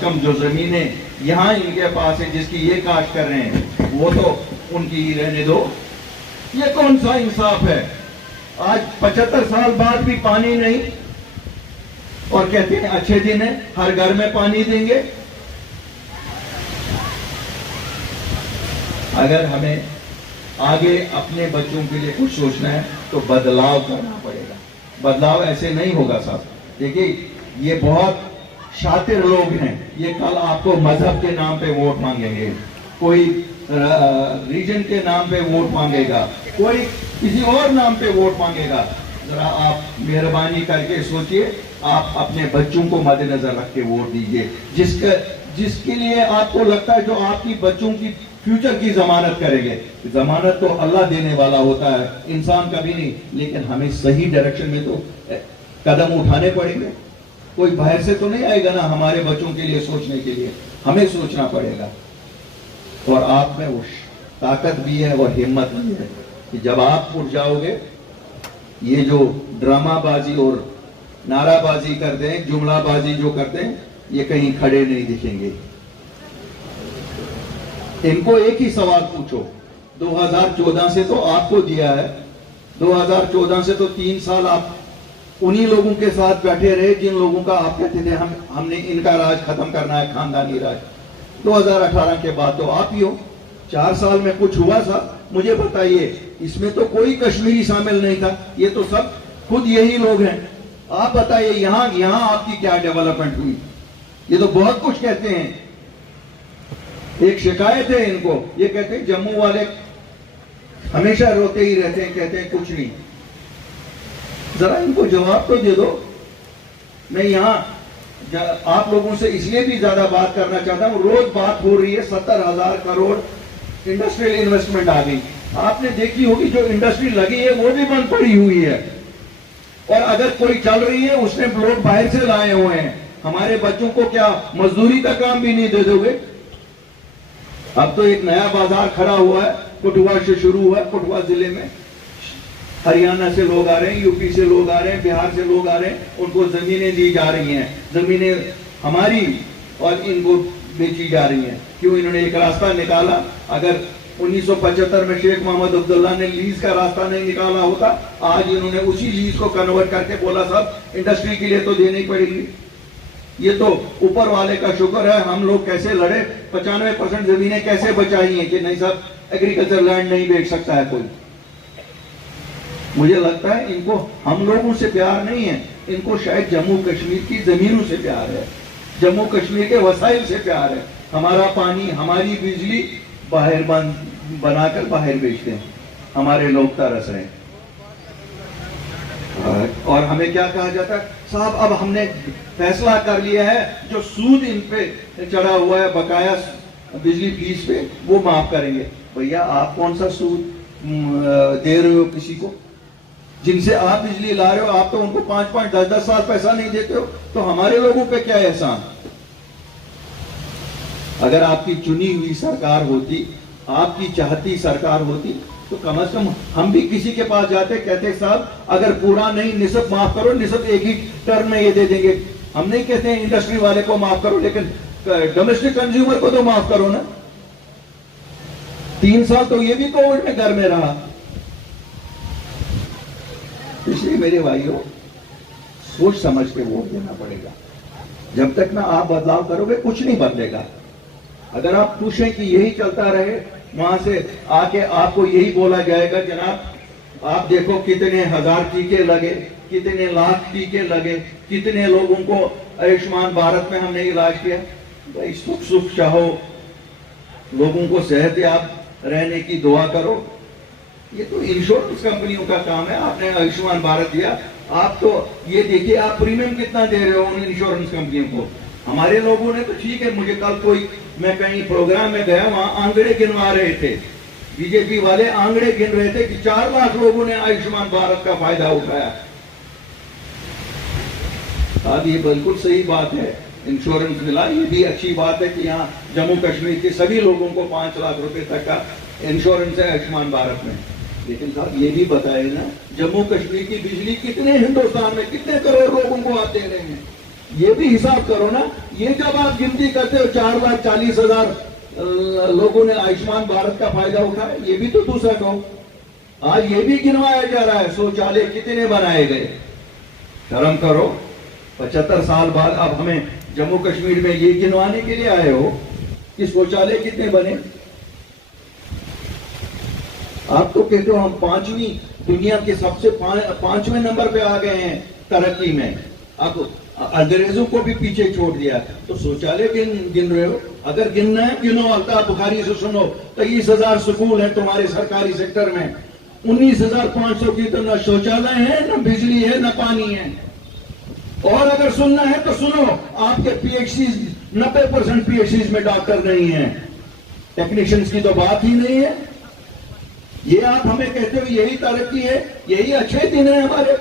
अज कम जो जमीनें यहाँ इनके पास है जिसकी ये काश्त कर रहे हैं वो तो उनकी ही रहने दो। ये कौन सा इंसाफ है? आज 75 साल बाद भी पानी नहीं और कहते हैं अच्छे दिन है, हर घर में पानी देंगे। अगर हमें आगे अपने बच्चों के लिए कुछ सोचना है तो बदलाव करना पड़ेगा। बदलाव ऐसे नहीं होगा साहब। देखिए ये बहुत शातिर लोग हैं, ये कल आपको मजहब के नाम पे वोट मांगेंगे, कोई रीजन के नाम पे वोट मांगेगा, कोई किसी और नाम पे वोट मांगेगा। जरा आप मेहरबानी करके सोचिए, आप अपने बच्चों को मद्देनजर रख के वोट दीजिए जिसके लिए आपको लगता है जो आपकी बच्चों की फ्यूचर की जमानत करेंगे। जमानत तो अल्लाह देने वाला होता है, इंसान कभी नहीं। लेकिन हमें सही डायरेक्शन में तो कदम उठाने पड़ेंगे। कोई बाहर से तो नहीं आएगा ना हमारे बच्चों के लिए सोचने के लिए, हमें सोचना पड़ेगा। और आप में वो ताकत भी है और हिम्मत भी है कि जब आप उठ जाओगे, ये जो ड्रामाबाजी और नाराबाजी करते हैं, जुमलाबाजी जो करते हैं, ये कहीं खड़े नहीं दिखेंगे। इनको एक ही सवाल पूछो, 2014 से तो आपको दिया है, 2014 से तो 3 साल आप उन्हीं लोगों के साथ बैठे रहे जिन लोगों का आप कहते थे हमने इनका राज खत्म करना है, खानदानी राज। 2018 के बाद तो आप ही हो। 4 साल में कुछ हुआ सा? मुझे बताइए। इसमें तो कोई कश्मीरी शामिल नहीं था, ये तो सब खुद यही लोग हैं। आप बताइए यहां आपकी क्या डेवलपमेंट हुई? ये तो बहुत कुछ कहते हैं। एक शिकायत है इनको, ये कहते हैं जम्मू वाले हमेशा रोते ही रहते हैं, कहते हैं कुछ नहीं। जरा इनको जवाब तो दे दो। मैं यहां आप लोगों से इसलिए भी ज्यादा बात करना चाहता हूं, रोज बात हो रही है 70,000 करोड़ इंडस्ट्रियल इन्वेस्टमेंट आ गई। आपने देखी होगी जो इंडस्ट्री लगी है वो भी बंद पड़ी हुई है, और अगर कोई चल रही है उसने लोग बाहर से लाए हुए हैं। हमारे बच्चों को क्या मजदूरी का काम भी नहीं दे दोगे? अब तो एक नया बाजार खड़ा हुआ है, कठुआ से शुरू हुआ है। कठुआ जिले में हरियाणा से लोग आ रहे हैं, यूपी से लोग आ रहे हैं, बिहार से लोग आ रहे हैं, उनको जमीनें दी जा रही हैं। जमीनें हमारी और इनको बेची जा रही हैं। क्यों? इन्होंने एक रास्ता निकाला। अगर 1975 में शेख मोहम्मद अब्दुल्ला ने लीज का रास्ता नहीं निकाला होता, आज इन्होंने उसी लीज को कन्वर्ट करके बोला साहब इंडस्ट्री के लिए तो देनी पड़ेगी। ये तो ऊपर वाले का शुक्र है। हम लोग कैसे लड़े, 95% जमीनें कैसे बचाई हैं कि नहीं साहब एग्रीकल्चर लैंड नहीं बेच सकता है कोई। मुझे लगता है इनको हम लोगों से प्यार नहीं है, इनको शायद जम्मू कश्मीर की जमीनों से प्यार है, जम्मू कश्मीर के वसाइल से प्यार है। हमारा पानी, हमारी बिजली बाहर बनाकर बाहर बेचते हैं, हमारे लोग तरस रहे हैं। और हमें क्या कहा जाता है, साहब अब हमने फैसला कर लिया है जो सूद इन पे चढ़ा हुआ है बकाया बिजली फीस पे वो माफ करेंगे। भैया आप कौन सा सूद दे रहे हो किसी को? जिनसे आप बिजली ला रहे हो आप तो उनको 5-5, 10-10 साल पैसा नहीं देते हो, तो हमारे लोगों पे क्या एहसान? अगर आपकी चुनी हुई सरकार होती, आपकी चाहती सरकार होती, तो कम से कम हम भी किसी के पास जाते, कहते साहब अगर पूरा नहीं निसब माफ करो, निसब एक ही टर्म में ये दे देंगे। हम नहीं कहते हैं इंडस्ट्री वाले को माफ करो, लेकिन डोमेस्टिक कंज्यूमर को तो माफ करो ना। 3 साल तो ये भी कोविड में घर में रहा। इसलिए मेरे भाइयों सोच समझ के वोट देना पड़ेगा। जब तक ना आप बदलाव करोगे कुछ नहीं बदलेगा। अगर आप पूछें कि यही चलता रहे, वहां से आके आपको यही बोला जाएगा जनाब आप देखो कितने हजार टीके लगे, कितने लाख टीके लगे, कितने लोगों को आयुष्मान भारत में हमने इलाज किया। भाई सुख सुख चाहो, लोगों को सेहतयाब रहने की दुआ करो। ये तो इंश्योरेंस कंपनियों का काम है। आपने आयुष्मान भारत दिया, आप तो ये देखिए आप प्रीमियम कितना दे रहे हो उन इंश्योरेंस कंपनियों को। हमारे लोगों ने तो ठीक है, मुझे कल मैं कहीं प्रोग्राम में गया, वहां आंकड़े गिनवा रहे थे, बीजेपी वाले आंकड़े गिन रहे थे कि 4 लाख लोगों ने आयुष्मान भारत का फायदा उठाया। अब ये बिल्कुल सही बात है, इंश्योरेंस मिला, ये भी अच्छी बात है कि यहाँ जम्मू कश्मीर के सभी लोगों को 5 लाख रुपए तक का इंश्योरेंस है आयुष्मान भारत में। लेकिन साहब ये भी बताए ना, जम्मू कश्मीर की बिजली कितने हिंदुस्तान में कितने करोड़ लोगों को आप दे रहे हैं? ये भी हिसाब करो ना। ये जब आप गिनती करते हो 4,40,000 लोगों ने आयुष्मान भारत का फायदा उठाया, ये भी तो दूसरा कहो। आज ये भी गिनवाया जा रहा है शौचालय कितने बनाए गए। शर्म करो। 75 साल बाद अब हमें जम्मू कश्मीर में ये गिनवाने के लिए आए हो कि शौचालय कितने बने। आप तो कहते हो हम पांचवी दुनिया के सबसे पांचवें नंबर पे आ गए हैं तरक्की में। आप अंग्रेजों को भी पीछे छोड़ दिया। तो शौचालय गिन रहे हो। अगर गिनना है गिनो। अल्ताफ बुखारी से सुनो। 23,000 स्कूल है तुम्हारे सरकारी सेक्टर में। 19,500 की तो न शौचालय है, न बिजली है, न पानी है। और अगर सुनना है तो सुनो, आपके पीएचसी 90% पीएचसी में डॉक्टर नहीं है, टेक्नीशियंस की तो बात ही नहीं है। ये आप हमें कहते हो यही तरक्की है, यही अच्छे दिन है हमारे।